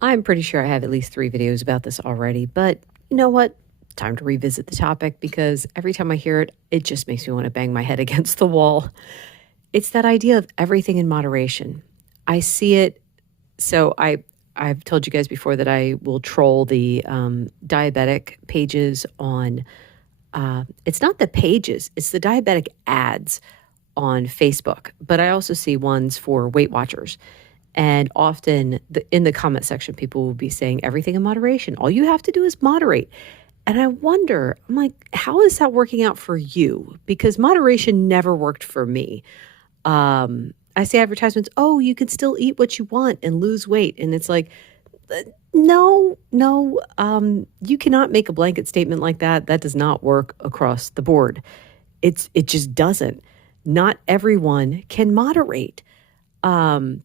I'm pretty sure I have at least 3 videos about this already, but you know what? Time to revisit the topic because every time I hear it, it just makes me want to bang my head against the wall. It's that idea of everything in moderation. I see it. I've told you guys before that I will troll the diabetic pages on. It's not the pages; it's the diabetic ads on Facebook. But I also see ones for Weight Watchers, and often in the comment section, people will be saying everything in moderation. All you have to do is moderate. And I wonder, I'm like, how is that working out for you? Because moderation never worked for me. I see advertisements, oh, you can still eat what you want and lose weight. And it's like, no, no, you cannot make a blanket statement like that. That does not work across the board. It just doesn't. Not everyone can moderate. Um,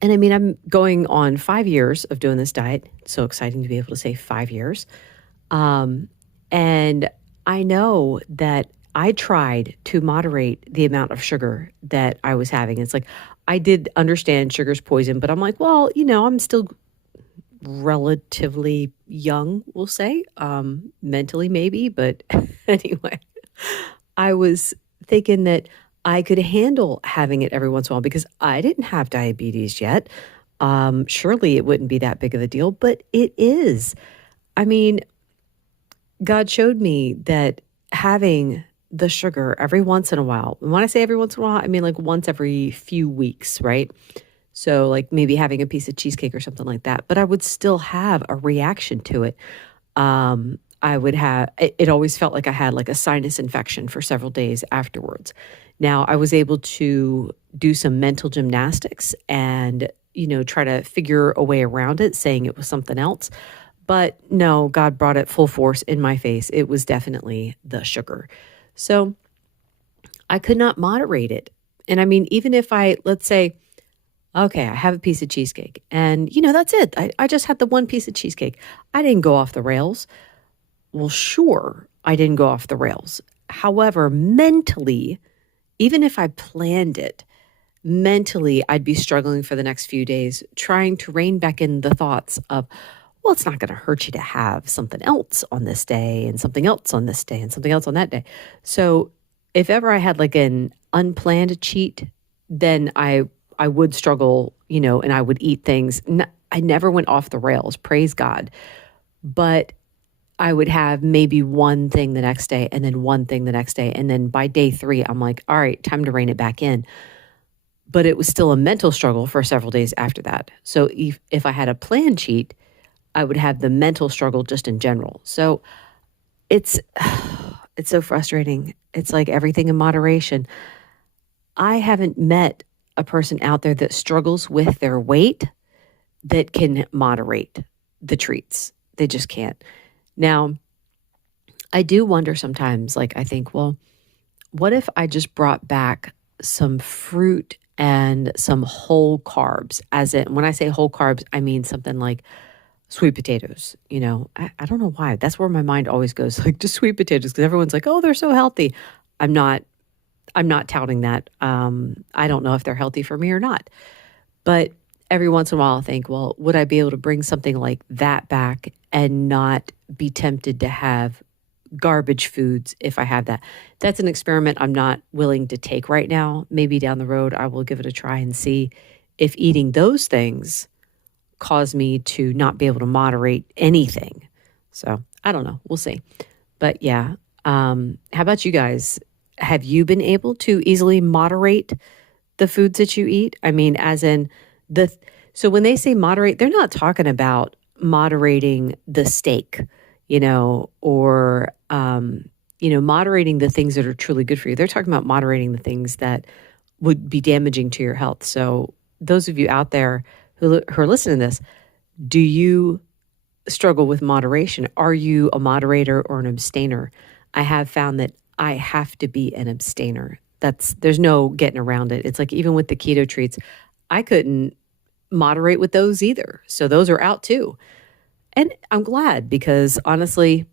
and I mean, I'm going on 5 years of doing this diet. So exciting to be able to say 5 years. Um, and I know that I tried to moderate the amount of sugar that I was having. It's like I did understand sugar's poison, but I'm like, well, I'm still relatively young, we'll say, mentally maybe. But anyway, I was thinking that I could handle having it every once in a while because I didn't have diabetes yet. Surely it wouldn't be that big of a deal, but it is. I mean, God showed me that having the sugar every once in a while, and when I say every once in a while, I mean like once every few weeks, right? So, like maybe having a piece of cheesecake or something like that, but I would still have a reaction to it. I would have, it always felt like I had like a sinus infection for several days afterwards. Now, I was able to do some mental gymnastics and, try to figure a way around it, saying it was something else. But no, God brought it full force in my face. It was definitely the sugar. So I could not moderate it. And I mean, even if let's say, okay, I have a piece of cheesecake and, that's it. I just had the one piece of cheesecake. I didn't go off the rails. Well, sure, I didn't go off the rails. However, mentally, even if I planned it, mentally, I'd be struggling for the next few days, trying to rein back in the thoughts of, well, it's not going to hurt you to have something else on this day and something else on this day and something else on that day. So if ever I had like an unplanned cheat, then I would struggle, and I would eat things. I never went off the rails, praise God. But I would have maybe one thing the next day and then one thing the next day. And then by day 3, I'm like, all right, time to rein it back in. But it was still a mental struggle for several days after that. So if I had a planned cheat, I would have the mental struggle just in general. So it's so frustrating. It's like everything in moderation. I haven't met a person out there that struggles with their weight that can moderate the treats. They just can't. Now, I do wonder sometimes, like I think, well, what if I just brought back some fruit and some whole carbs? As in, when I say whole carbs, I mean something like sweet potatoes. I don't know why. That's where my mind always goes, like just sweet potatoes, because everyone's like, oh, they're so healthy. I'm not touting that. I don't know if they're healthy for me or not. But every once in a while, I think, well, would I be able to bring something like that back and not be tempted to have garbage foods if I have that? That's an experiment I'm not willing to take right now. Maybe down the road, I will give it a try and see if eating those things cause me to not be able to moderate anything. So I don't know. We'll see. But yeah, how about you guys? Have you been able to easily moderate the foods that you eat? I mean, as in so when they say moderate, they're not talking about moderating the steak, or, moderating the things that are truly good for you. They're talking about moderating the things that would be damaging to your health. So those of you out there who are listening to this, do you struggle with moderation? Are you a moderator or an abstainer? I have found that I have to be an abstainer. There's no getting around it. It's like even with the keto treats, I couldn't moderate with those either. So those are out too. And I'm glad because honestly,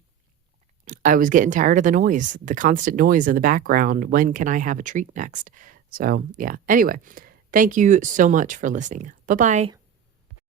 I was getting tired of the noise, the constant noise in the background. When can I have a treat next? So yeah. Anyway, thank you so much for listening. Bye-bye.